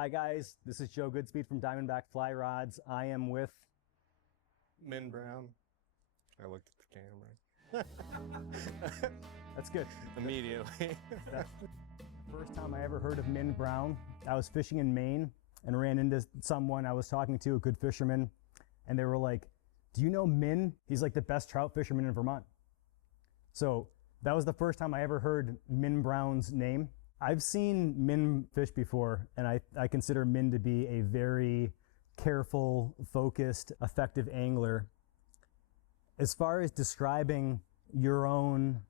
Hi guys, this is Joe Goodspeed from Diamondback Fly Rods. I am with Min Brown. I looked at the camera. That's good. Immediately. First time I ever heard of Min Brown, I was fishing in Maine and ran into someone I was talking to, a good fisherman, and they were like, "Do you know Min? He's like the best trout fisherman in Vermont." So that was the first time I ever heard Min Brown's name. I've seen Min fish before, and I consider Min to be a very careful, focused, effective angler. As far as describing your own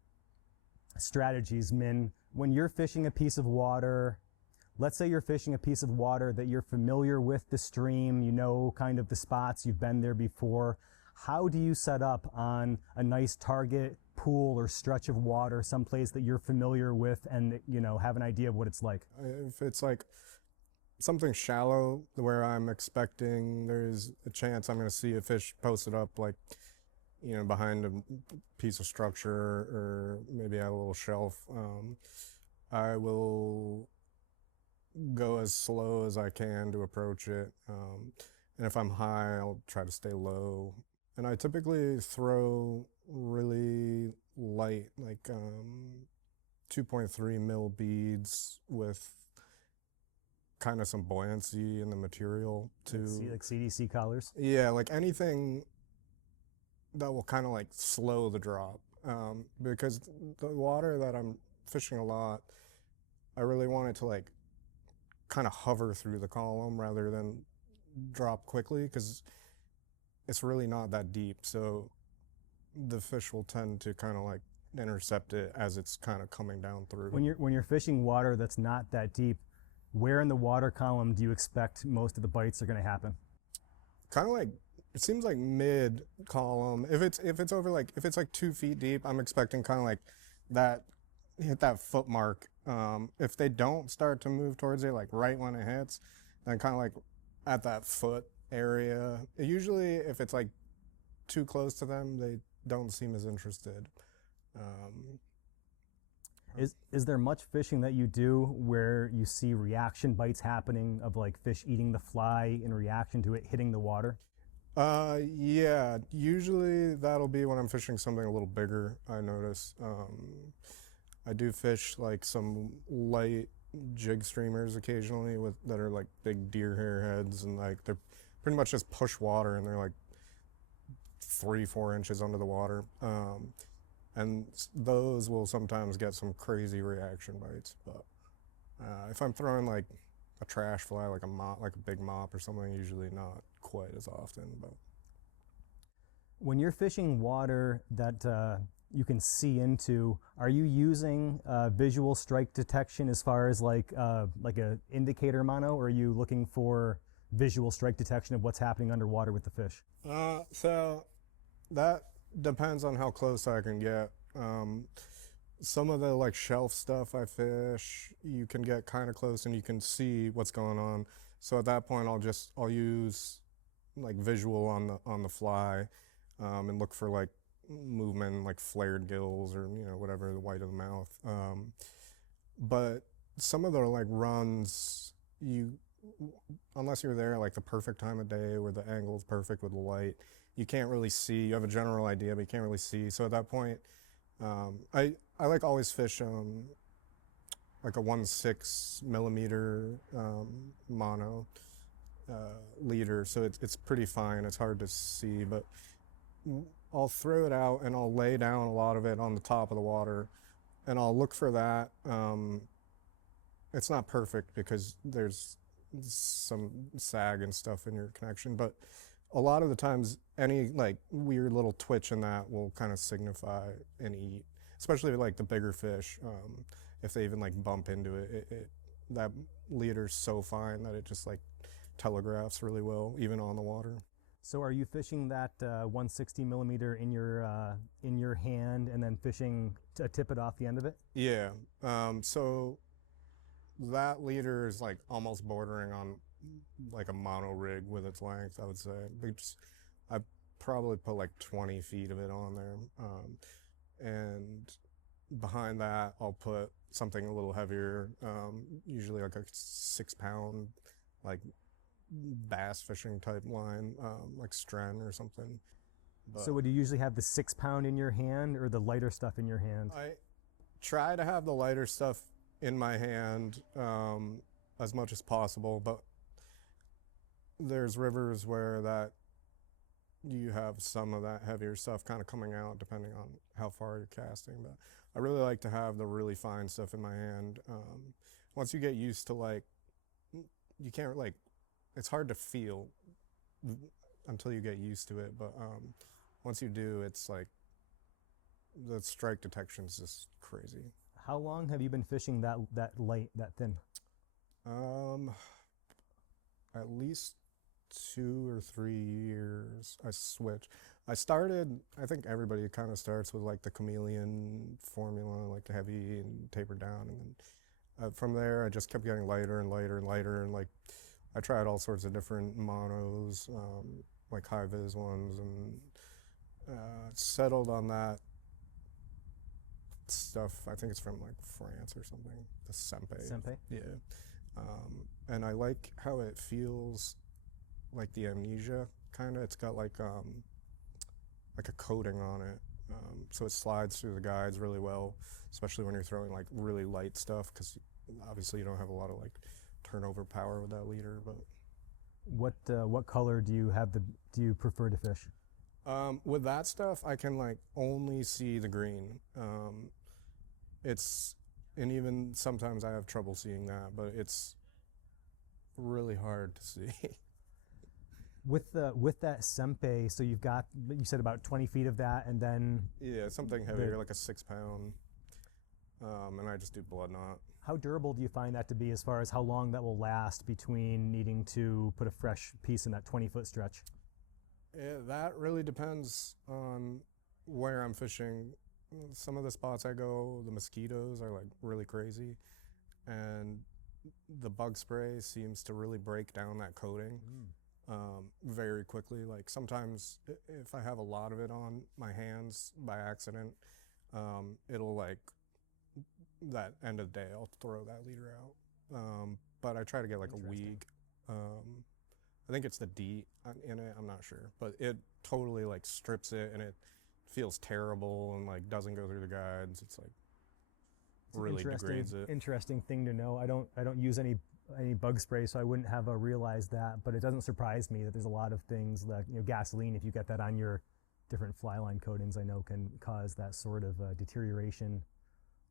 strategies, Min, when you're fishing a piece of water, let's say you're fishing a piece of water that you're familiar with the stream, you know kind of the spots, you've been there before, how do you set up on a nice target pool or stretch of water, someplace that you're familiar with and, you know, have an idea of what it's like? If it's like something shallow where I'm expecting there's a chance I'm going to see a fish posted up, like, you know, behind a piece of structure or maybe at a little shelf, I will go as slow as I can to approach it. And if I'm high, I'll try to stay low. And I typically throw really light, like 2.3 mil beads with kind of some buoyancy in the material to Like CDC collars? Yeah, like anything that will kind of like slow the drop. Because the water that I'm fishing a lot, I really want it to like kind of hover through the column rather than drop quickly, because it's really not that deep. So the fish will tend to kind of like intercept it as it's kind of coming down through. When you're fishing water that's not that deep, where in the water column do you expect most of the bites are going to happen? Kind of like, it seems like mid column. If it's over like, if it's like 2 feet deep, I'm expecting kind of like that, hit that foot mark. If they don't start to move towards it, like right when it hits, then kind of like at that foot area. Usually if it's like too close to them, they don't seem as interested. Is there much fishing that you do where you see reaction bites happening of like fish eating the fly in reaction to it hitting the water? Yeah, usually that'll be when I'm fishing something a little bigger, I notice. I do fish like some light jig streamers occasionally that are like big deer hair heads, and like they're pretty much just push water and they're like 3-4 inches under the water. And those will sometimes get some crazy reaction bites. But if I'm throwing like a trash fly, like a mop, like a big mop or something, usually not quite as often. But When you're fishing water that you can see into, are you using visual strike detection as far as like a indicator mono, or are you looking for visual strike detection of what's happening underwater with the fish? so that depends on how close I can get. Some of the like shelf stuff I fish, you can get kind of close and you can see what's going on. So at that point, I'll use like visual on the fly, and look for like movement, like flared gills or, you know, whatever, the white of the mouth. But some of the like runs, unless you're there like the perfect time of day where the angle is perfect with the light, you can't really see. You have a general idea, but you can't really see. So at that point, I like always fish like a 1.6 millimeter mono leader, so it's pretty fine. It's hard to see, but I'll throw it out and I'll lay down a lot of it on the top of the water, and I'll look for that. It's not perfect because there's some sag and stuff in your connection, but a lot of the times any like weird little twitch in that will kind of signify an eat, especially like the bigger fish. If they even like bump into it, that leader's so fine that it just like telegraphs really well, even on the water. So are you fishing that 160 millimeter in your hand and then fishing to tip it off the end of it? Yeah. So that leader is like almost bordering on like a mono rig with its length, I would say. I probably put like 20 feet of it on there. And behind that, I'll put something a little heavier, usually like a 6-pound like bass fishing type line, like Stren or something. But So would you usually have the 6 pound in your hand or the lighter stuff in your hand? I try to have the lighter stuff in my hand as much as possible, but there's rivers where that you have some of that heavier stuff kind of coming out depending on how far you're casting. But I really like to have the really fine stuff in my hand. Once you get used to, like, you can't, like, it's hard to feel until you get used to it, but once you do, it's like the strike detection is just crazy. How long have you been fishing that light, that thin? At least 2 or 3 years. I switched. I started, I think everybody kind of starts with like the chameleon formula, like the heavy and taper down, and then from there I just kept getting lighter and lighter and lighter, and like I tried all sorts of different monos, like high vis ones, and settled on that stuff. I think it's from like France or something. The Sempe. Sempe? Yeah. And I like how it feels like the Amnesia kind of. It's got like a coating on it, so it slides through the guides really well, especially when you're throwing like really light stuff, because obviously you don't have a lot of like turnover power with that leader. But what color do you prefer to fish? with that stuff, I can like only see the green. And even sometimes I have trouble seeing that, but it's really hard to see. With that Sempe, so you said about 20 feet of that, and then Yeah, something heavier, like a 6 pound. And I just do blood knot. how durable do you find that to be as far as how long that will last between needing to put a fresh piece in that 20-foot stretch? That really depends on where I'm fishing. Some of the spots I go, the mosquitoes are like really crazy, and the bug spray seems to really break down that coating very quickly. Like sometimes if I have a lot of it on my hands by accident, it'll like, that end of the day I'll throw that leader out. But I try to get like a week. I think it's the DEET in it, I'm not sure, but it totally like strips it, and it feels terrible and like doesn't go through the guides. It's like really degrades it. Interesting thing to know. I don't use any bug spray, so I wouldn't have realized that, but it doesn't surprise me that there's a lot of things like, gasoline, if you get that on your different fly line coatings, I know can cause that sort of deterioration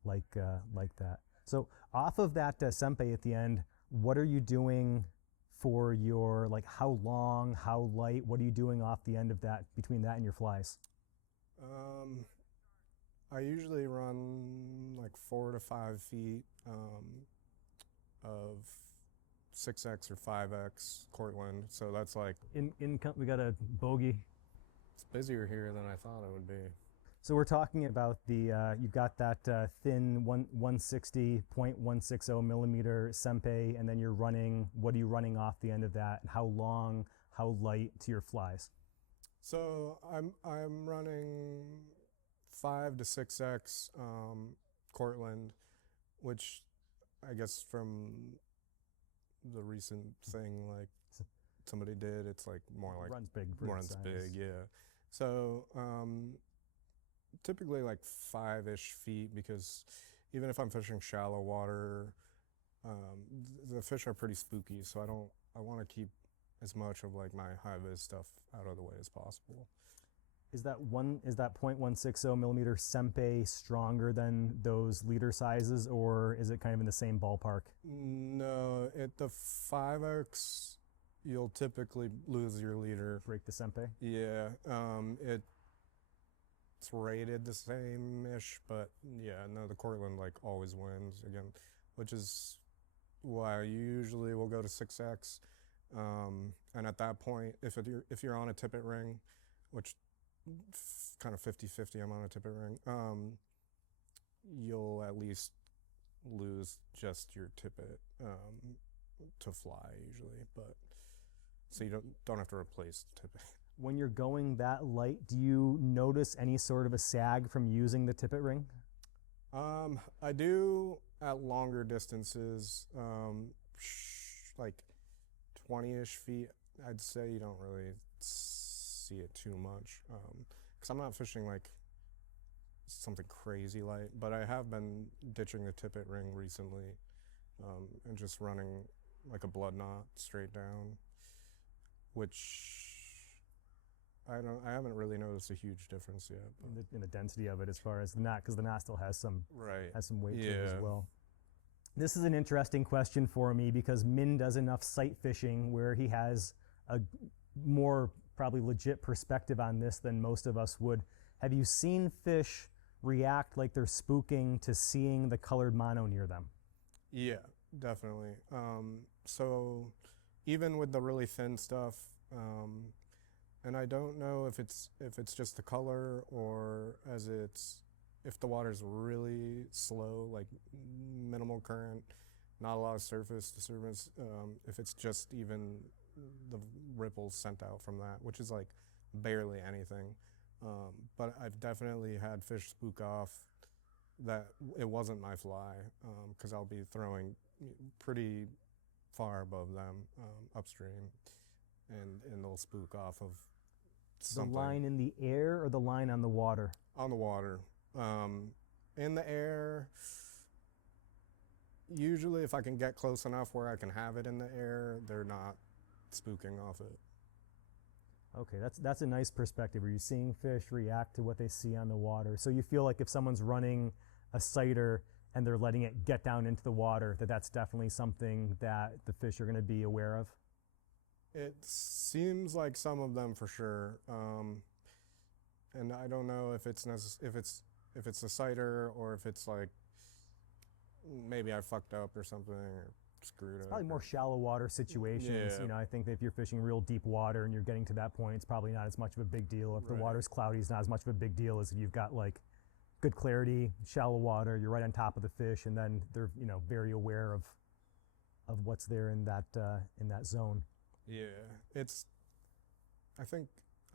like that. So off of that Sempe at the end, what are you doing for your, like, how long, how light, what are you doing off the end of that, between that and your flies? I usually run like 4 to 5 feet of 6X or 5X Cortland. So that's like, We got a bogey. it's busier here than I thought it would be. So we're talking about you've got that thin 160.160 millimeter Sempe, and then you're running, what are you running off the end of that, and how long, how light to your flies? So I'm running 5 to 6X Cortland, which I guess from the recent thing like somebody did, it's like more like runs big. Runs big, yeah. So typically like 5-ish feet, because even if I'm fishing shallow water, the fish are pretty spooky, so I want to keep as much of like my high vis stuff out of the way as possible. Is that 0.160 millimeter Sempe stronger than those leader sizes, or is it kind of in the same ballpark? No, at the 5X, you'll typically lose your leader. Break the Sempe? Yeah, it's rated the same-ish, but yeah, no, the Cortland like always wins again, which is why I usually will go to 6X. And at that point, if you're on a tippet ring, which kind of 50-50, I'm on a tippet ring, you'll at least lose just your tippet to fly usually, but so you don't have to replace the tippet. When you're going that light, do you notice any sort of a sag from using the tippet ring? I do at longer distances, like 20-ish feet, I'd say you don't really see it too much. Because I'm not fishing like something crazy light, but I have been ditching the tippet ring recently, and just running like a blood knot straight down, which I haven't really noticed a huge difference yet. In the density of it as far as the knot, because the knot still has some weight to it as well. This is an interesting question for me because Min does enough sight fishing where he has a more probably legit perspective on this than most of us would. Have you seen fish react like they're spooking to seeing the colored mono near them? Yeah, definitely. So even with the really thin stuff, and I don't know if it's just the color or if the water's really slow, like minimal current, not a lot of surface disturbance, if it's just even the ripples sent out from that, which is like barely anything. But I've definitely had fish spook off that it wasn't my fly, because I'll be throwing pretty far above them upstream, and they'll spook off of something. The line in the air or the line on the water? On the water. In the air, usually if I can get close enough where I can have it in the air, they're not spooking off it. Okay, that's a nice perspective. Are you seeing fish react to what they see on the water? So you feel like if someone's running a sighter and they're letting it get down into the water, that's definitely something that the fish are going to be aware of? It seems like some of them for sure. And I don't know if it's a sighter or if it's like maybe I fucked up or something or screwed up. Probably more shallow water situations. Yeah. You know, I think that if you're fishing real deep water and you're getting to that point, it's probably not as much of a big deal. If the water's cloudy, it's not as much of a big deal as if you've got like good clarity, shallow water, you're right on top of the fish, and then they're, you know, very aware of what's there in that zone. Yeah, I think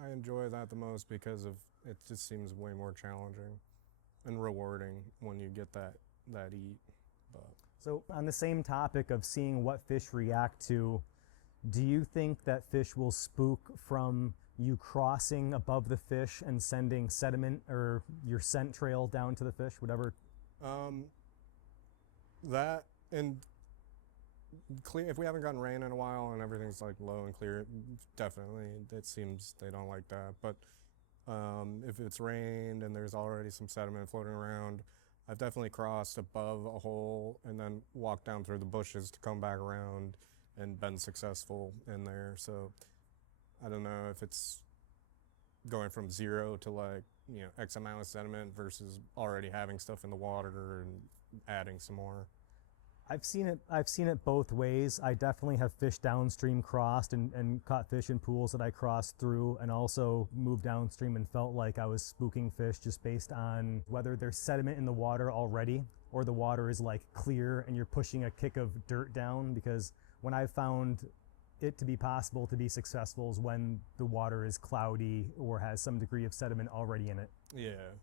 I enjoy that the most because it just seems way more challenging and rewarding when you get that eat. But So on the same topic of seeing what fish react to, do you think that fish will spook from you crossing above the fish and sending sediment or your scent trail down to the fish, whatever? That and clear. If we haven't gotten rain in a while and everything's like low and clear, definitely it seems they don't like that. But if it's rained and there's already some sediment floating around, I've definitely crossed above a hole and then walked down through the bushes to come back around and been successful in there. So I don't know if it's going from 0 to like, you know, X amount of sediment versus already having stuff in the water and adding some more. I've seen it both ways. I definitely have fished downstream, crossed and caught fish in pools that I crossed through, and also moved downstream and felt like I was spooking fish just based on whether there's sediment in the water already or the water is like clear and you're pushing a kick of dirt down. Because when I've found it to be possible to be successful is when the water is cloudy or has some degree of sediment already in it. Yeah,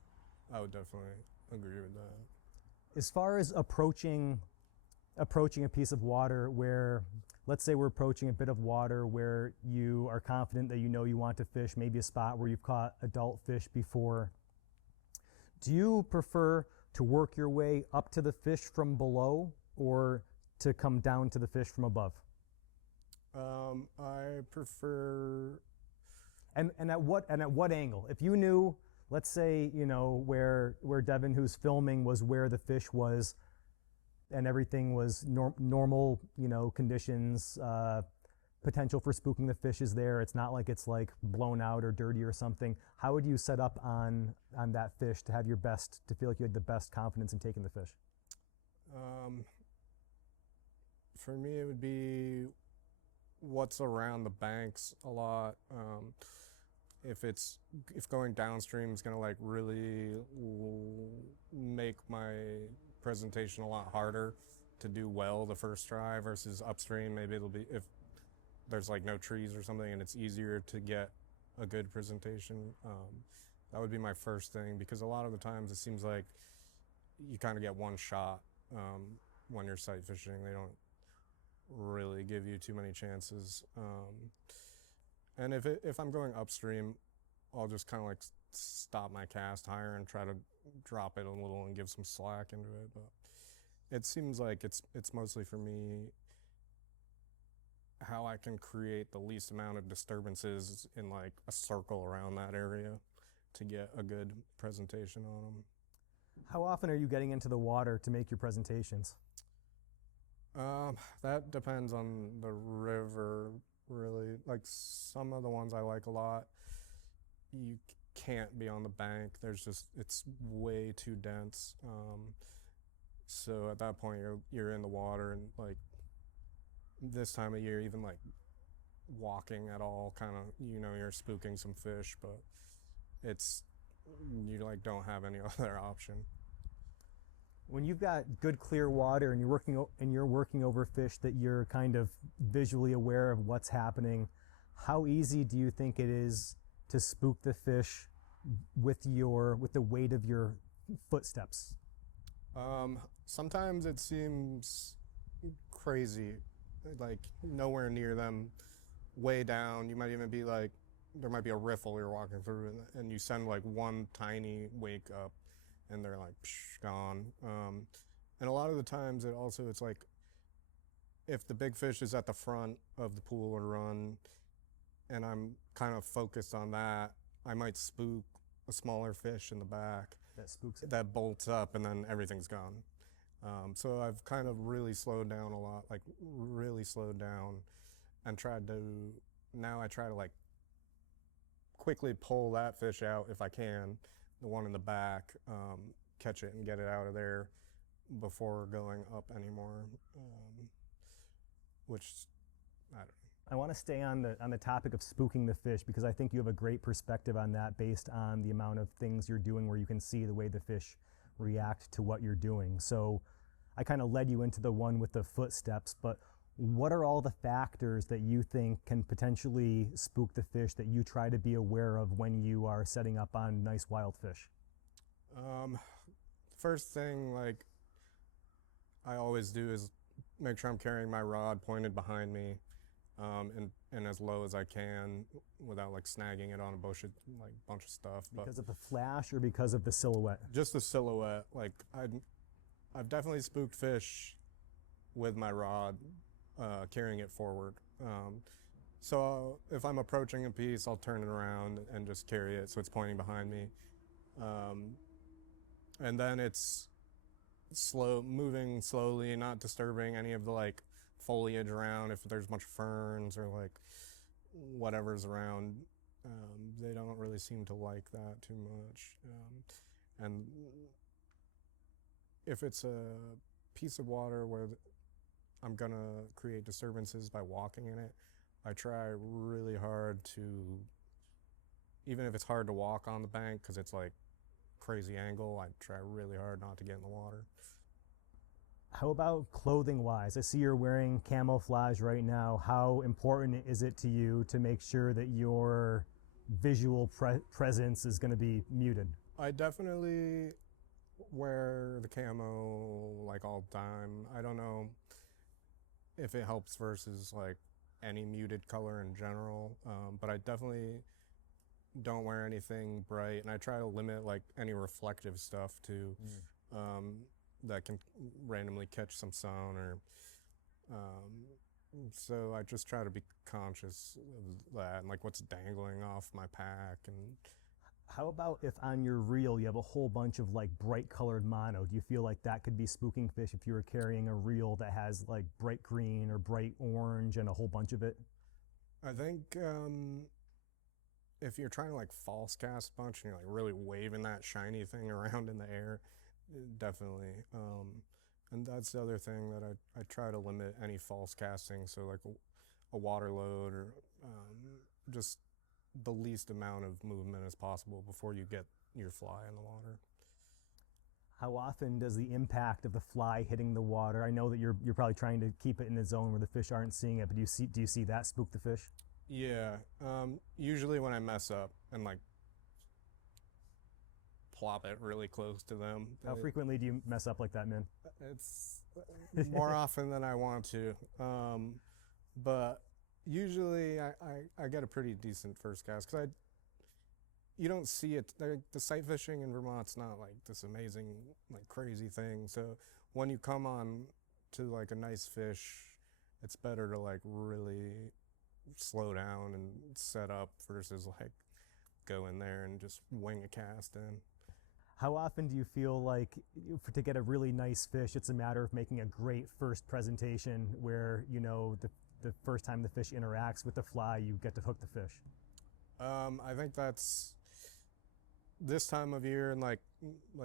I would definitely agree with that. As far as approaching a piece of water where, let's say we're approaching a bit of water where you are confident that you know you want to fish, maybe a spot where you've caught adult fish before, do you prefer to work your way up to the fish from below or to come down to the fish from above? I prefer. And at what angle? If you knew, let's say, you know, where Devin, who's filming, was where the fish was, and everything was normal, you know, conditions, potential for spooking the fish is there. It's not like it's like blown out or dirty or something. How would you set up on that fish to have to feel like you had the best confidence in taking the fish? For me, it would be what's around the banks a lot. If going downstream is gonna like really make my presentation a lot harder to do well the first try versus upstream, maybe it'll be if there's like no trees or something and it's easier to get a good presentation. That would be my first thing, because a lot of the times it seems like you kind of get one shot when you're sight fishing. They don't really give you too many chances. And if I'm going upstream, I'll just kind of like stop my cast higher and try to drop it a little and give some slack into it. But it seems like it's mostly for me how I can create the least amount of disturbances in like a circle around that area to get a good presentation on them. How often are you getting into the water to make your presentations? That depends on the river, really. Like some of the ones I like a lot, you can't be on the bank. It's way too dense. So at that point, you're in the water, and like this time of year, even like walking at all, kind of, you're spooking some fish, but you like don't have any other option. When you've got good clear water and you're working over fish that you're kind of visually aware of what's happening, how easy do you think it is to spook the fish with the weight of your footsteps? Sometimes it seems crazy, like nowhere near them, way down. You might even be like, there might be a riffle you're walking through, and you send like one tiny wake up, and they're like gone. And a lot of the times it's like, if the big fish is at the front of the pool or run, and I'm kind of focused on that, I might spook a smaller fish in the back. That spooks it. That bolts up, and then everything's gone. So I've kind of really slowed down a lot, like really slowed down, and now I try to like quickly pull that fish out if I can, the one in the back, catch it and get it out of there before going up anymore, which, I don't know. I want to stay on the topic of spooking the fish, because I think you have a great perspective on that based on the amount of things you're doing where you can see the way the fish react to what you're doing. So I kind of led you into the one with the footsteps, but what are all the factors that you think can potentially spook the fish that you try to be aware of when you are setting up on nice wild fish? First thing, like I always do, is make sure I'm carrying my rod pointed behind me, and as low as I can without like snagging it on a bunch of stuff. Because of the flash or because of the silhouette? Just the silhouette. Like I've definitely spooked fish with my rod, carrying it forward. So if I'm approaching a piece, I'll turn it around and just carry it so it's pointing behind me. And then it's moving slowly, not disturbing any of the like foliage around. If there's a bunch of ferns or like whatever's around, they don't really seem to like that too much. And if it's a piece of water where I'm gonna create disturbances by walking in it, I try really hard to, even if it's hard to walk on the bank because it's like crazy angle, I try really hard not to get in the water. How about clothing wise? I see you're wearing camouflage right now. How important is it to you to make sure that your visual presence is going to be muted? I definitely wear the camo like all the time. I don't know if it helps versus like any muted color in general, but I definitely don't wear anything bright, and I try to limit like any reflective stuff too, that can randomly catch some sun, or so I just try to be conscious of that and like what's dangling off my pack. And how about if on your reel you have a whole bunch of like bright colored mono? Do you feel like that could be spooking fish if you were carrying a reel that has like bright green or bright orange and a whole bunch of it? I think if you're trying to like false cast a bunch and you're like really waving that shiny thing around in the air, definitely. And that's the other thing that I try to limit any false casting. So like a water load, or just the least amount of movement as possible before you get your fly in the water. How often does the impact of the fly hitting the water? I know that you're probably trying to keep it in a zone where the fish aren't seeing it, but do you see that spook the fish? Yeah, usually when I mess up and like plop it really close to them. How frequently do you mess up like that, man? more often than I want to. But usually I get a pretty decent first cast because you don't see it. The sight fishing in Vermont's not like this amazing, like crazy thing. So when you come on to like a nice fish, it's better to like really slow down and set up versus like go in there and just wing a cast in. How often do you feel like to get a really nice fish, it's a matter of making a great first presentation where, you know, the first time the fish interacts with the fly, you get to hook the fish? I think that's this time of year and like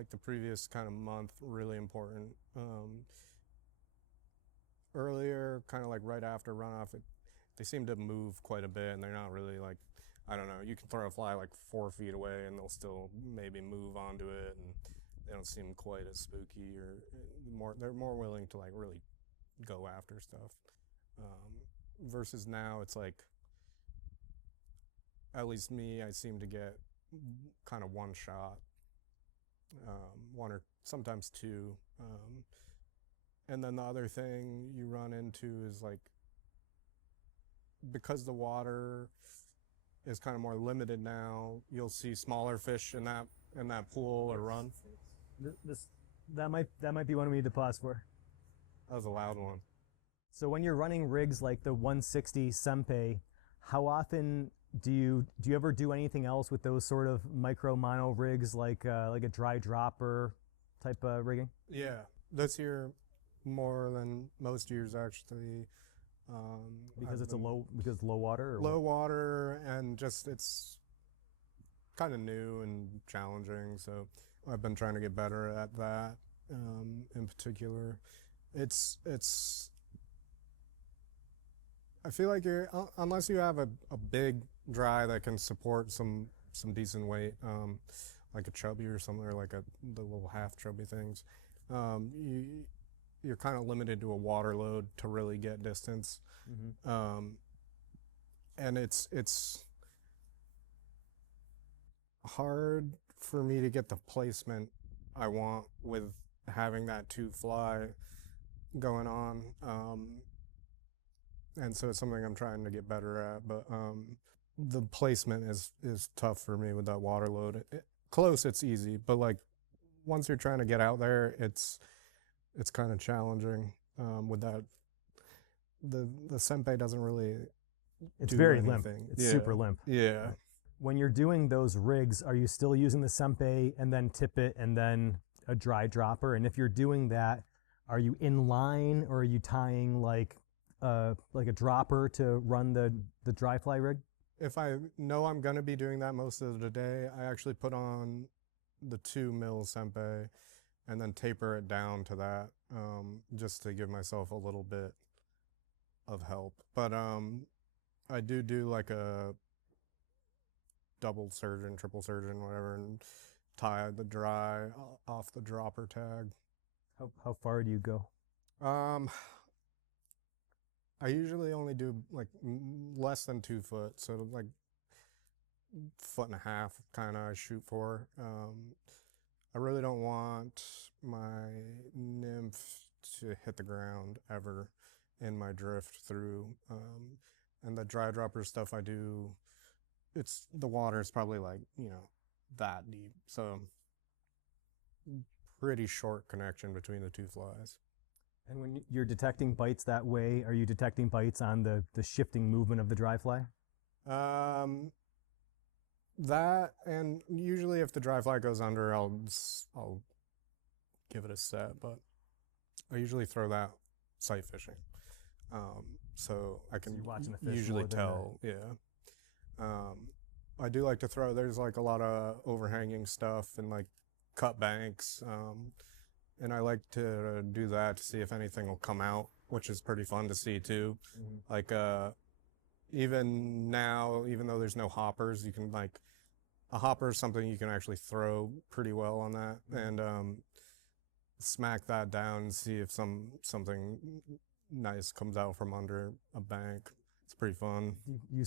the previous kind of month really important. Earlier, kind of like right after runoff, they seem to move quite a bit and they're not really like, I don't know, you can throw a fly like 4 feet away and they'll still maybe move onto it, and they don't seem quite as spooky, or they're more willing to like really go after stuff. Versus now it's like, at least me, I seem to get kind of one shot, one or sometimes two. And then the other thing you run into is like, because the water is kind of more limited now, you'll see smaller fish in that pool or run. That might be one we need to pause for. That was a loud one. So when you're running rigs like the 160 Sempe, how often do you ever do anything else with those sort of micro mono rigs like a dry dropper type rigging? Yeah, this year more than most years actually. Because it's low water? Or low water, and just it's kind of new and challenging, so I've been trying to get better at that. In particular, it's I feel like unless you have a big dry that can support some decent weight, like a chubby or something, or like the little half chubby things, you're kind of limited to a water load to really get distance. Mm-hmm. And it's hard for me to get the placement I want with having that 2 fly going on. And so it's something I'm trying to get better at, but the placement is tough for me with that water load. Close, it's easy, but like once you're trying to get out there, it's kind of challenging with that. The Sempe doesn't really It's do very anything. limp. It's super limp. Yeah. When you're doing those rigs, are you still using the Sempe and then tippet and then a dry dropper? And if you're doing that, are you in line or are you tying like a dropper to run the dry fly rig? If I know I'm going to be doing that most of the day, I actually put on the 2 mil Sempe and then taper it down to that, just to give myself a little bit of help. But I do like a double surgeon, triple surgeon, whatever, and tie the dry off the dropper tag. How far do you go? I usually only do like less than 2 foot, so like 1.5 foot kind of I shoot for. I really don't want my Nymph to hit the ground ever in my drift through. And the dry dropper stuff I do, the water is probably like, that deep. So pretty short connection between the 2 flies. And when you're detecting bites that way, are you detecting bites on the shifting movement of the dry fly? That, and usually if the dry fly goes under, I'll give it a set, but I usually throw that sight fishing. So I can usually tell, I do like to throw, there's like a lot of overhanging stuff and like cut banks, and I like to do that to see if anything will come out, which is pretty fun to see too. Mm-hmm. Like, even now, even though there's no hoppers, you can like, a hopper is something you can actually throw pretty well on that, and smack that down and see if something nice comes out from under a bank. It's pretty fun. You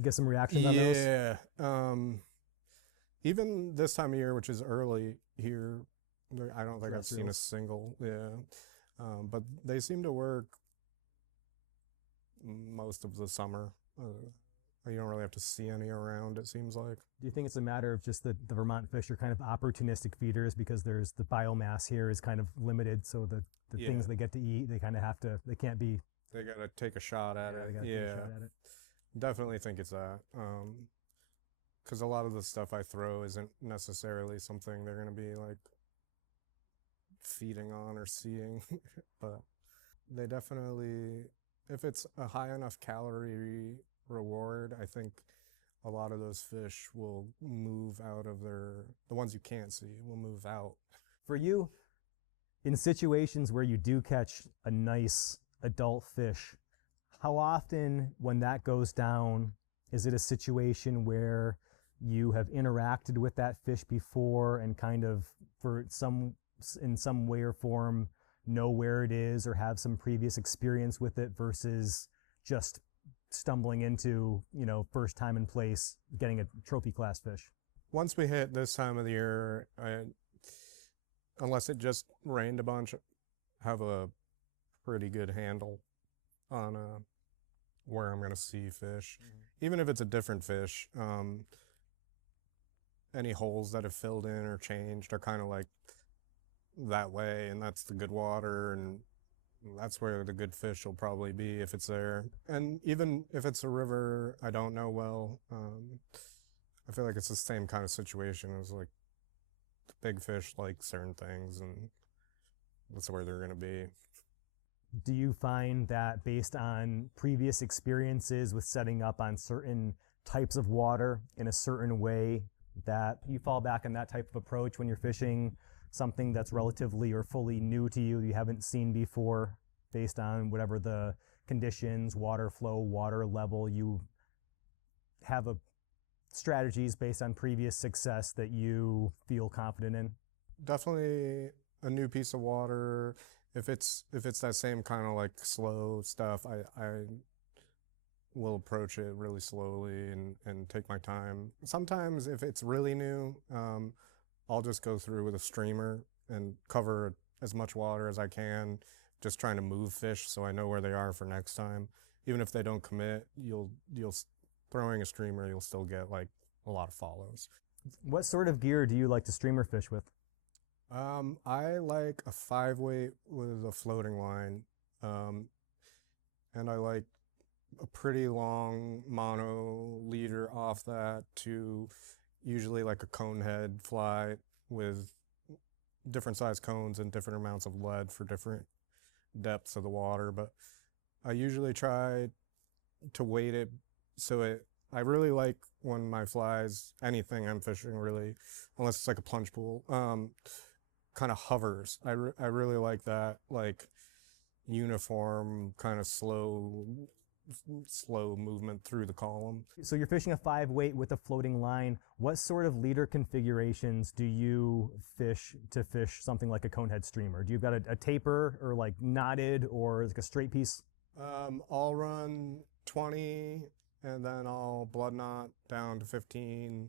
get some reactions on those? Yeah. Even this time of year, which is early here, I don't think I've seen a single. Yeah. But they seem to work most of the summer. You don't really have to see any around, it seems like. Do you think it's a matter of just the Vermont fish are kind of opportunistic feeders because there's the biomass here is kind of limited, so the things they get to eat, they kind of have to, they can't be. They got to take a shot at it. They gotta take a shot at it. Definitely think it's that. Because a lot of the stuff I throw isn't necessarily something they're going to be like feeding on or seeing. But they definitely, if it's a high enough calorie reward, I think a lot of those fish will move out of the ones you can't see will move out. For you, in situations where you do catch a nice adult fish, how often when that goes down, is it a situation where you have interacted with that fish before and kind of in some way or form know where it is or have some previous experience with it versus just stumbling into, first time in place, getting a trophy class fish? Once we hit this time of the year, unless it just rained a bunch, have a pretty good handle on where I'm going to see fish. Even if it's a different fish, any holes that have filled in or changed are kind of like that way, and that's the good water, and that's where the good fish will probably be if it's there. And even if it's a river I don't know well, I feel like it's the same kind of situation as like the big fish like certain things, and that's where they're going to be. Do you find that based on previous experiences with setting up on certain types of water in a certain way that you fall back on that type of approach when you're fishing something that's relatively or fully new to you, you haven't seen before, based on whatever the conditions, water flow, water level, you have strategies based on previous success that you feel confident in? Definitely a new piece of water. If it's that same kind of like slow stuff, I will approach it really slowly and take my time. Sometimes if it's really new, I'll just go through with a streamer and cover as much water as I can, just trying to move fish so I know where they are for next time. Even if they don't commit, you'll throwing a streamer, you'll still get like a lot of follows. What sort of gear do you like to streamer fish with? I like a 5-weight with a floating line, and I like a pretty long mono leader off that to usually like a cone head fly with different size cones and different amounts of lead for different depths of the water. But I usually try to weight it so I really like when my flies, anything I'm fishing really, unless it's like a plunge pool, kind of hovers. I really like that, like uniform kind of slow movement through the column. So you're fishing a 5-weight with a floating line. What sort of leader configurations do you fish to fish something like a conehead streamer? Do you got a taper or like knotted or like a straight piece? I'll run 20 and then I'll blood knot down to 15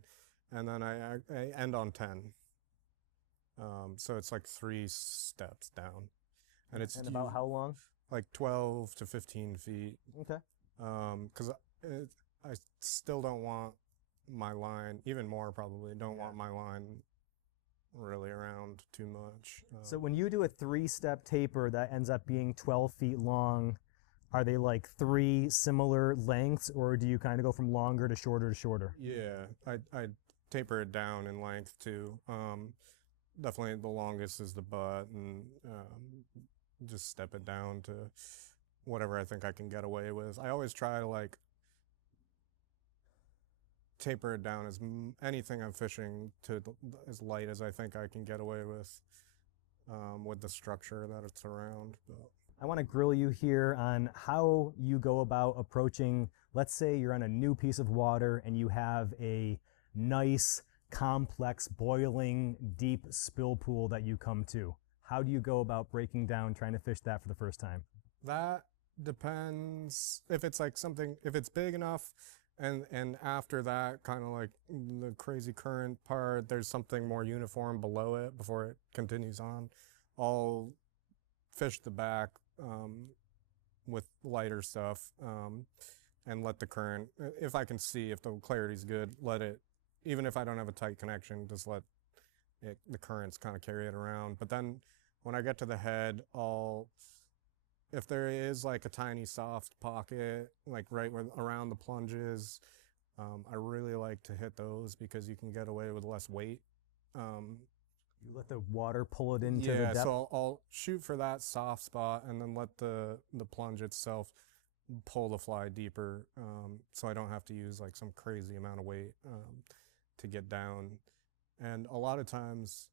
and then I end on 10. So it's like 3 steps down. And it's about how long? Like 12 to 15 feet. Okay. Because I still don't want my line, even more probably, don't want my line really around too much. So when you do a 3-step taper that ends up being 12 feet long, are they like 3 similar lengths, or do you kind of go from longer to shorter to shorter? Yeah, I taper it down in length too. Definitely the longest is the butt, and just step it down to whatever I think I can get away with. I always try to like taper it down as anything I'm fishing to as light as I think I can get away with the structure that it's around. But I want to grill you here on how you go about approaching, let's say you're on a new piece of water and you have a nice, complex, boiling, deep spill pool that you come to. How do you go about breaking down, trying to fish that for the first time? that depends if it's like something, if it's big enough and after that kind of like the crazy current part, there's something more uniform below it before it continues on. I'll fish the back with lighter stuff and let the current, if I can see, if the clarity's good, let it, even if I don't have a tight connection, just let it, the currents kind of carry it around. But then when I get to the head, if there is like a tiny soft pocket, like right where around the plunges, I really like to hit those because you can get away with less weight. You let the water pull it into the Yeah, depth? so I'll shoot for that soft spot and then let the plunge itself pull the fly deeper, so I don't have to use like some crazy amount of weight to get down. And a lot of times,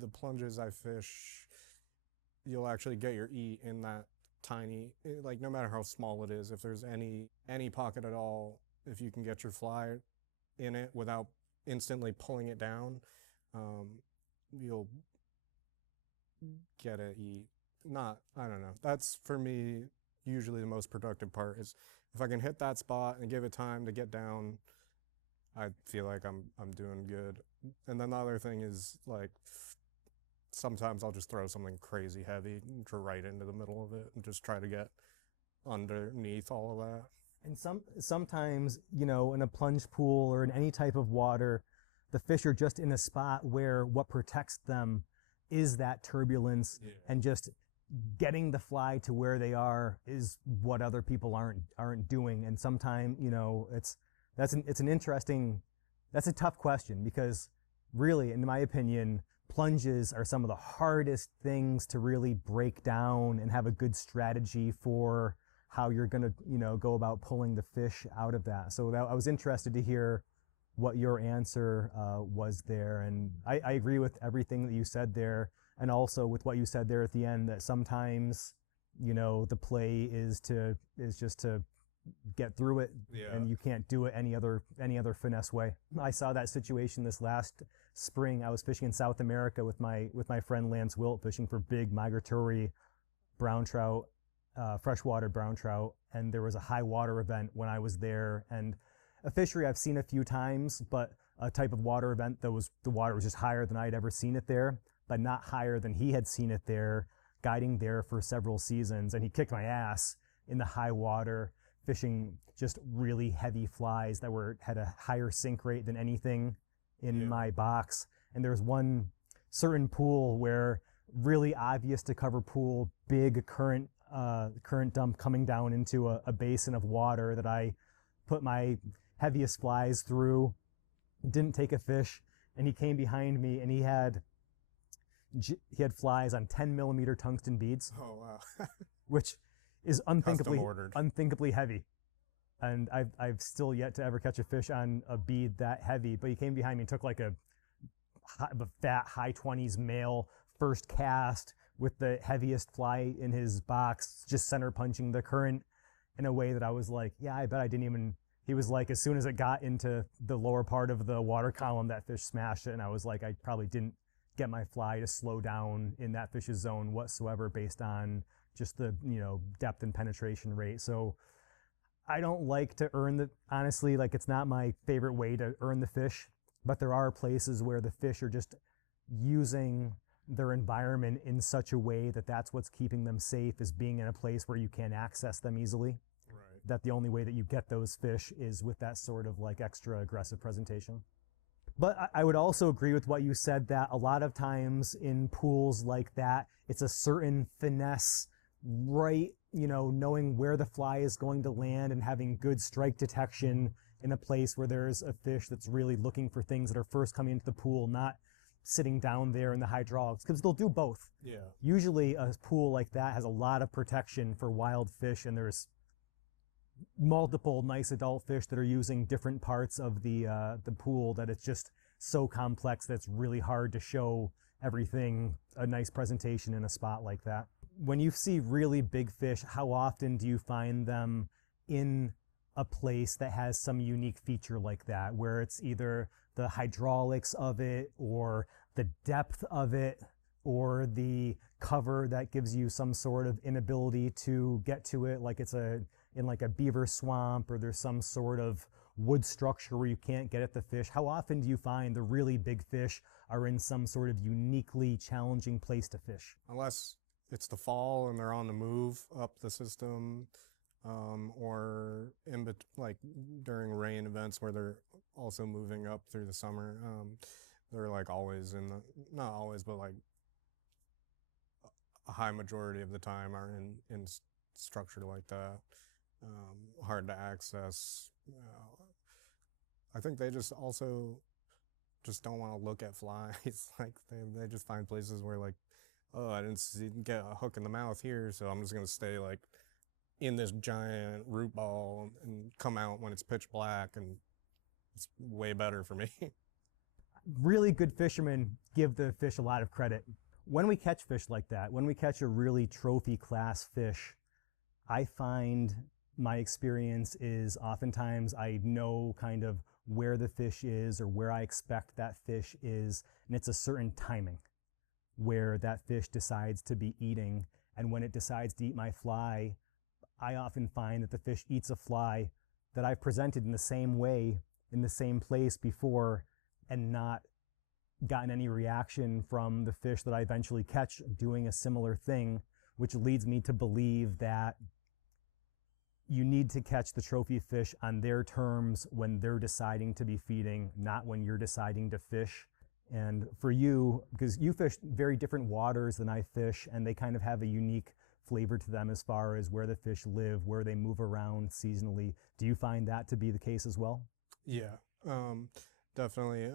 the plunges I fish, you'll actually get your eat in that tiny, like no matter how small it is, if there's any pocket at all, if you can get your fly in it without instantly pulling it down, you'll get a eat. I don't know. That's for me usually the most productive part is if I can hit that spot and give it time to get down, I feel like I'm doing good. And then the other thing is like sometimes I'll just throw something crazy heavy right into the middle of it and just try to get underneath all of that. And sometimes, you know, in a plunge pool or in any type of water, the fish are just in a spot where what protects them is that turbulence, and just getting the fly to where they are is what other people aren't doing. And sometimes, you know, it's a tough question, because really, in my opinion, plunges are some of the hardest things to really break down and have a good strategy for how you're going to, you know, go about pulling the fish out of that. So I was interested to hear what your answer was there. And I agree with everything that you said there. And also with what you said there at the end, that sometimes, you know, the play is just to get through it, and you can't do it any other finesse way. I saw that situation this last spring. I was fishing in South America with my friend Lance Wilt, fishing for big migratory brown trout, freshwater brown trout, and there was a high water event when I was there, and a fishery I've seen a few times, but a type of water event that the water was just higher than I'd ever seen it there, but not higher than he had seen it there, guiding there for several seasons. And he kicked my ass in the high water, fishing just really heavy flies that had a higher sink rate than anything in my box. And there's one certain pool where, really obvious to cover pool, big current dump coming down into a basin of water that I put my heaviest flies through, didn't take a fish, and he came behind me and he had flies on 10 millimeter tungsten beads. Oh wow. Which is unthinkably heavy. And I've still yet to ever catch a fish on a bead that heavy. But he came behind me and took like a fat high 20s male first cast with the heaviest fly in his box, just center punching the current in a way that I was like, yeah, I bet I didn't even. He was like, as soon as it got into the lower part of the water column, that fish smashed it. And I was like, I probably didn't get my fly to slow down in that fish's zone whatsoever, based on just the, you know, depth and penetration rate. So I don't like to honestly, like, it's not my favorite way to earn the fish, but there are places where the fish are just using their environment in such a way that that's what's keeping them safe, is being in a place where you can't access them easily. Right. That the only way that you get those fish is with that sort of like extra aggressive presentation. But I would also agree with what you said, that a lot of times in pools like that, it's a certain finesse, right? You know, knowing where the fly is going to land and having good strike detection in a place where there's a fish that's really looking for things that are first coming into the pool, not sitting down there in the hydraulics, because they'll do both. Yeah. Usually a pool like that has a lot of protection for wild fish, and there's multiple nice adult fish that are using different parts of the pool, that it's just so complex that it's really hard to show everything a nice presentation in a spot like that. When you see really big fish, how often do you find them in a place that has some unique feature like that, where it's either the hydraulics of it or the depth of it or the cover that gives you some sort of inability to get to it, like it's in like a beaver swamp, or there's some sort of wood structure where you can't get at the fish? How often do you find the really big fish are in some sort of uniquely challenging place to fish? Unless it's the fall and they're on the move up the system, or like during rain events where they're also moving up through the summer. They're like always not always, but like a high majority of the time are in structure like that. Hard to access. I think they just also just don't want to look at flies. Like they just find places where like, oh, I didn't get a hook in the mouth here, so I'm just gonna stay like in this giant root ball and come out when it's pitch black, and it's way better for me. Really good fishermen give the fish a lot of credit. When we catch fish like that, when we catch a really trophy class fish, I find my experience is oftentimes I know kind of where the fish is or where I expect that fish is, and it's a certain timing where that fish decides to be eating. And when it decides to eat my fly, I often find that the fish eats a fly that I've presented in the same way, in the same place before, and not gotten any reaction from the fish that I eventually catch doing a similar thing, which leads me to believe that you need to catch the trophy fish on their terms when they're deciding to be feeding, not when you're deciding to fish. And for you, because you fish very different waters than I fish, and they kind of have a unique flavor to them as far as where the fish live, where they move around seasonally. Do you find that to be the case as well? Yeah, definitely.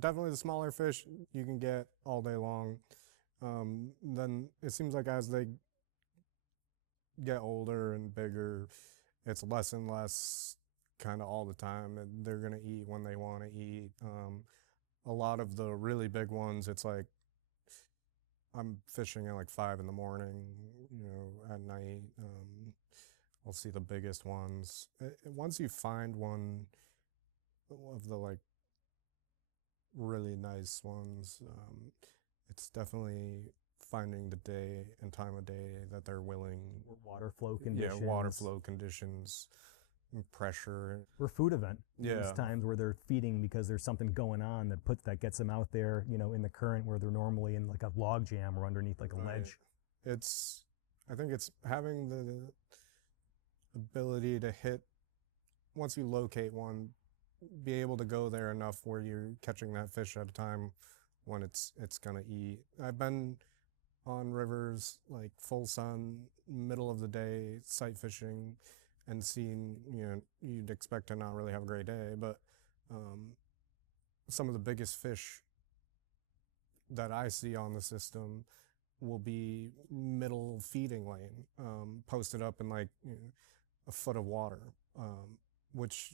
Definitely the smaller fish you can get all day long. Then it seems like as they get older and bigger, it's less and less kind of all the time, and they're gonna eat when they want to eat. A lot of the really big ones, it's like I'm fishing at like 5 in the morning, at night. I'll see the biggest ones. Once you find one of the like really nice ones, it's definitely finding the day and time of day that they're willing. Water flow conditions. Yeah, water flow conditions, pressure. Or food event. Yeah. There's times where they're feeding because there's something going on that gets them out there, in the current where they're normally in like a log jam or underneath like a ledge. I think it's having the ability to hit, once you locate one, be able to go there enough where you're catching that fish at a time when it's gonna eat. I've been on rivers like full sun, middle of the day, sight fishing, and seen, you'd expect to not really have a great day, but some of the biggest fish that I see on the system will be middle feeding lane, posted up in like a foot of water, which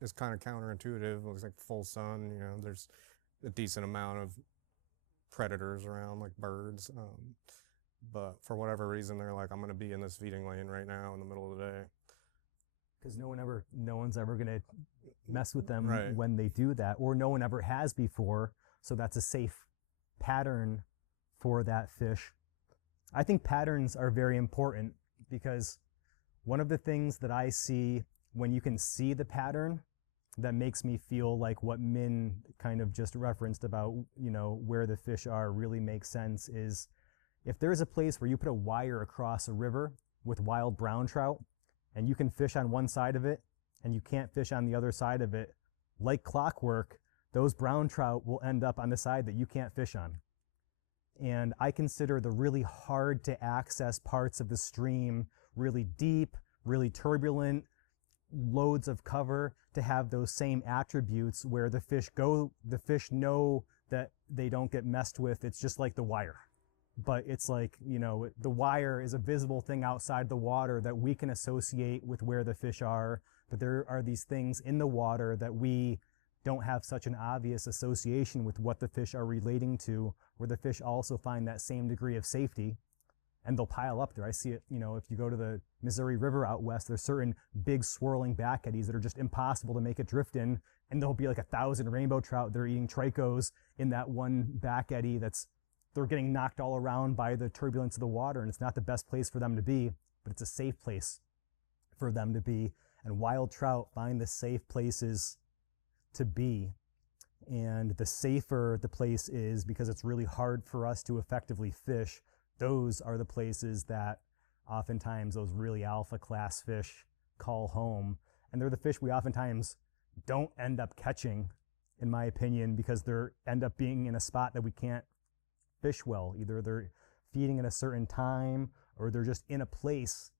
is kind of counterintuitive. It looks like full sun, there's a decent amount of predators around, like birds, but for whatever reason they're like, I'm going to be in this feeding lane right now in the middle of the day, because no one's ever going to mess with them right when they do that, or no one ever has before, so that's a safe pattern for that fish. I think patterns are very important, because one of the things that I see when you can see the pattern that makes me feel like what Min kind of just referenced about, where the fish are really makes sense is if there's a place where you put a wire across a river with wild brown trout and you can fish on one side of it and you can't fish on the other side of it, like clockwork, those brown trout will end up on the side that you can't fish on. And I consider the really hard to access parts of the stream really deep, really turbulent, loads of cover to have those same attributes where the fish know that they don't get messed with. It's just like the wire. But it's like, the wire is a visible thing outside the water that we can associate with where the fish are. But there are these things in the water that we don't have such an obvious association with what the fish are relating to, where the fish also find that same degree of safety, and they'll pile up there. I see it, if you go to the Missouri River out west, there's certain big swirling back eddies that are just impossible to make a drift in, and there'll be like 1,000 rainbow trout that are eating trichos in that one back eddy they're getting knocked all around by the turbulence of the water, and it's not the best place for them to be, but it's a safe place for them to be. And wild trout find the safe places to be. And the safer the place is, because it's really hard for us to effectively fish, those are the places that oftentimes those really alpha class fish call home. And they're the fish we oftentimes don't end up catching, in my opinion, because they end up being in a spot that we can't fish well. Either they're feeding at a certain time, or they're just in a place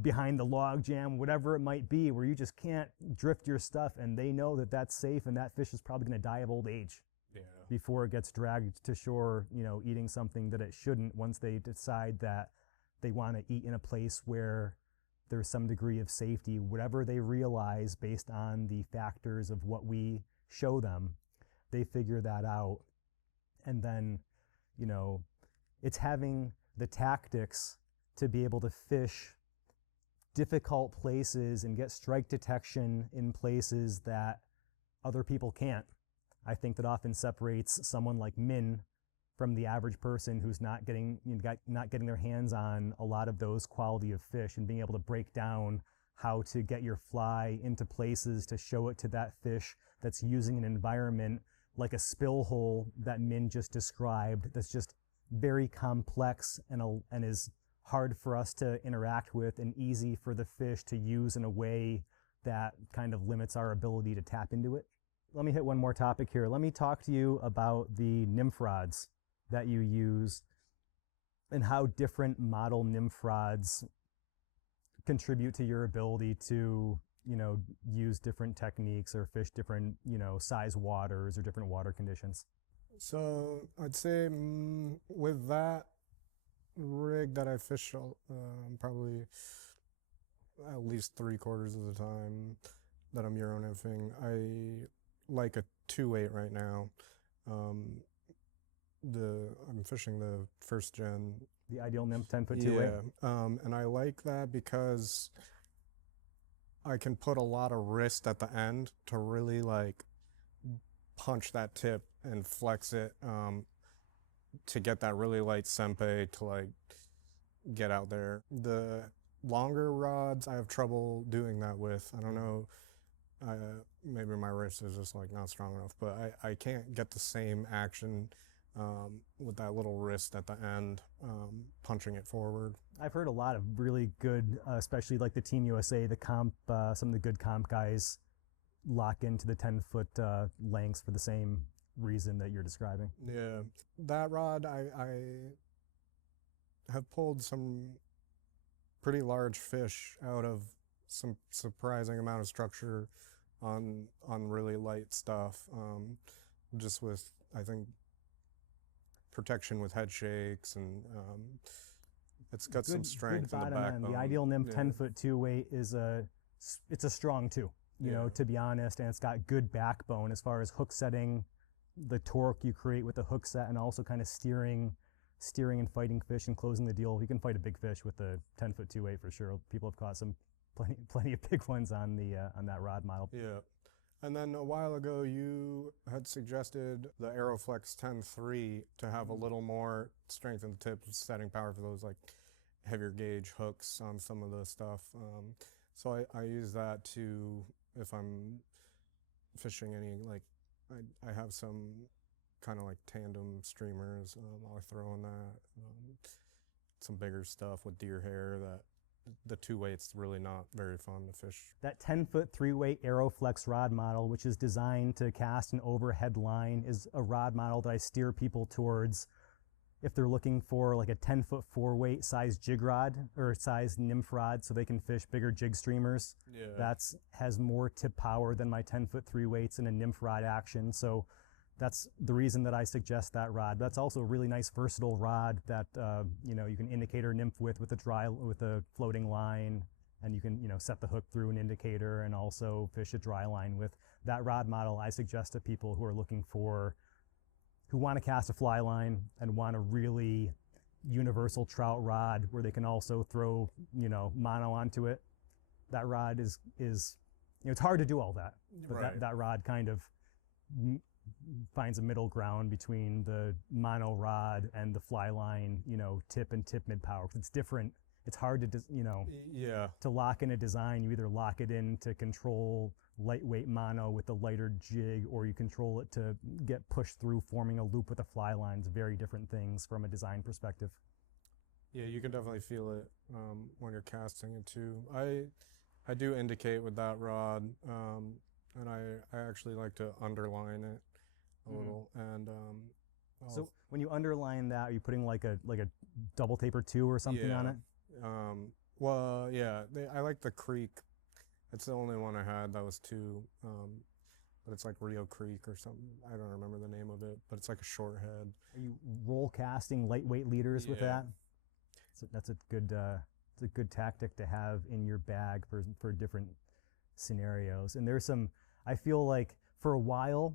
behind the log jam, whatever it might be, where you just can't drift your stuff, and they know that that's safe, and that fish is probably going to die of old age before it gets dragged to shore, eating something that it shouldn't, once they decide that they want to eat in a place where there's some degree of safety, whatever they realize based on the factors of what we show them. They figure that out. And then, it's having the tactics to be able to fish difficult places and get strike detection in places that other people can't. I think that often separates someone like Min from the average person who's not getting their hands on a lot of those quality of fish, and being able to break down how to get your fly into places to show it to that fish that's using an environment like a spill hole that Min just described, that's just very complex and is hard for us to interact with, and easy for the fish to use in a way that kind of limits our ability to tap into it. Let me hit one more topic here. Let me talk to you about the nymph rods that you use and how different model nymph rods contribute to your ability to, use different techniques or fish different, size waters or different water conditions. So I'd say with that rig that I fish probably at least 3/4 of the time that I'm Euro nymphing, I like a 2/8 right now. I'm fishing the first gen. The Ideal Nymph 10-foot 2/8? Yeah, and I like that because I can put a lot of wrist at the end to really punch that tip and flex it to get that really light senpai to get out there. The longer rods I have trouble doing that with. I don't know, maybe my wrist is just not strong enough, but I can't get the same action with that little wrist at the end, punching it forward. I've heard a lot of really good, especially like the Team USA, the comp, some of the good comp guys lock into the 10-foot lengths for the same reason that you're describing. Yeah, that rod, I have pulled some pretty large fish out of some surprising amount of structure on really light stuff, just with, I think, protection with head shakes, and it's got some strength in the backbone. The Ideal Nymph 10-foot 2/8 it's a strong 2, to be honest, and it's got good backbone as far as hook setting, the torque you create with the hook set, and also kind of steering and fighting fish and closing the deal. You can fight a big fish with the 10-foot 2/8 for sure. People have caught plenty of big ones on that rod model. Yeah. And then a while ago, you had suggested the Aeroflex 10-3 to have a little more strength in the tip, setting power for those heavier gauge hooks on some of the stuff. So I use that to, if I'm fishing any, I have some kind of tandem streamers, I'll throw in that. Some bigger stuff with deer hair that the 2/8's really not very fun to fish. That 10-foot 3-weight Aeroflex rod model, which is designed to cast an overhead line, is a rod model that I steer people towards if they're looking for a 10-foot 4-weight size jig rod or size nymph rod, so they can fish bigger jig streamers. Yeah. Has more tip power than my 10-foot 3-weights in a nymph rod action. So that's the reason that I suggest that rod. That's also a really nice versatile rod that you can indicator nymph with a floating line, and you can set the hook through an indicator and also fish a dry line with that rod model. I suggest to people who want to cast a fly line and want a really universal trout rod where they can also throw mono onto it. That rod is it's hard to do all that, but Right. that rod kind of finds a middle ground between the mono rod and the fly line, tip and tip mid power. It's different it's hard to Yeah. to lock in a design. You either lock it in to control lightweight mono with the lighter jig, or you control it to get pushed through forming a loop with the fly lines. Very different things from a design perspective. Yeah, you can definitely feel it when you're casting it too. I do indicate with that rod, and I actually like to underline it a little. And so when you underline that, are you putting like a double taper 2 or something on it? Well, yeah, I like the Creek. It's the only one I had that was 2, but it's like Rio Creek or something. I don't remember the name of it, but it's like a short head. Are you roll casting lightweight leaders with that? So that's a good tactic to have in your bag for different scenarios. And there's some, I feel like for a while,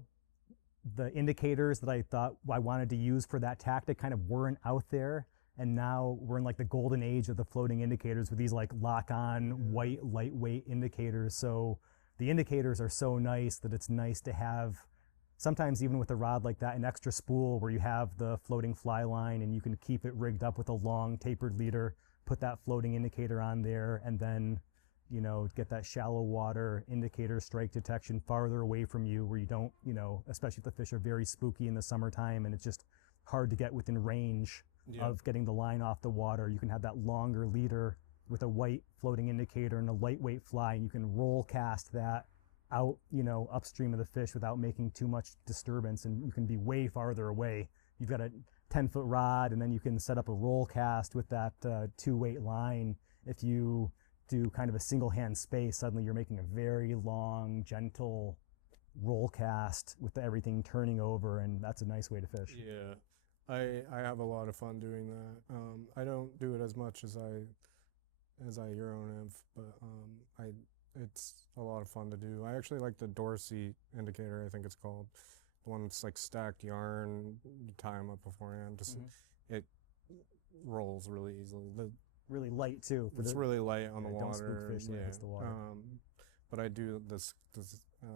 the indicators that I thought I wanted to use for that tactic kind of weren't out there. And now we're in like the golden age of the floating indicators with these like lock-on white lightweight indicators. So the indicators are so nice that it's nice to have, sometimes even with a rod like that, an extra spool where you have the floating fly line and you can keep it rigged up with a long tapered leader, put that floating indicator on there, and then, you know, get that shallow water indicator strike detection farther away from you where you don't, you know, especially if the fish are very spooky in the summertime and it's just hard to get within range of getting the line off the water. You can have that longer leader with a white floating indicator and a lightweight fly, and you can roll cast that out, you know, upstream of the fish without making too much disturbance, and you can be way farther away. You've got a 10-foot rod, and then you can set up a roll cast with that 2-weight line. If you do kind of a single hand space, suddenly you're making a very long, gentle roll cast with everything turning over, and that's a nice way to fish. Yeah. I have a lot of fun doing that. I don't do it as much as I Euro Nymph, but it's a lot of fun to do. I actually like the Dorsey indicator, I think it's called. The one that's like stacked yarn, you tie them up beforehand. Just it rolls really easily. Really light too. It's really light on the water. Don't spook fish that hits the water. But I do this I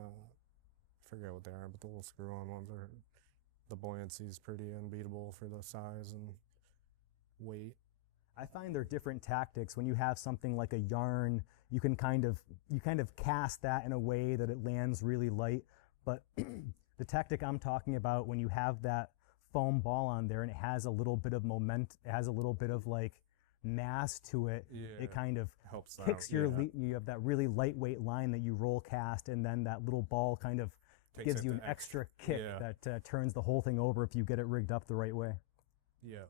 forget what they are, but the little screw-on ones are. The buoyancy is pretty unbeatable for the size and weight. I find there are different tactics. When you have something like a yarn, you kind of cast that in a way that it lands really light. But the tactic I'm talking about, when you have that foam ball on there and it has a little bit of it has a little bit of like mass to it, it kind of helps kicks you have that really lightweight line that you roll cast, and then that little ball kind of gives you an extra kick that turns the whole thing over if you get it rigged up the right way. Yeah.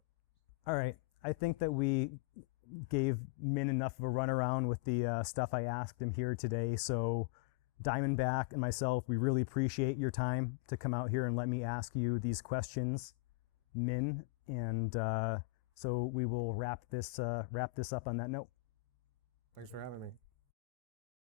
All right. I think that we gave Min enough of a runaround with the stuff I asked him here today. So Diamondback and myself, we really appreciate your time to come out here and let me ask you these questions, Min. And so we will wrap this up on that note. Thanks for having me.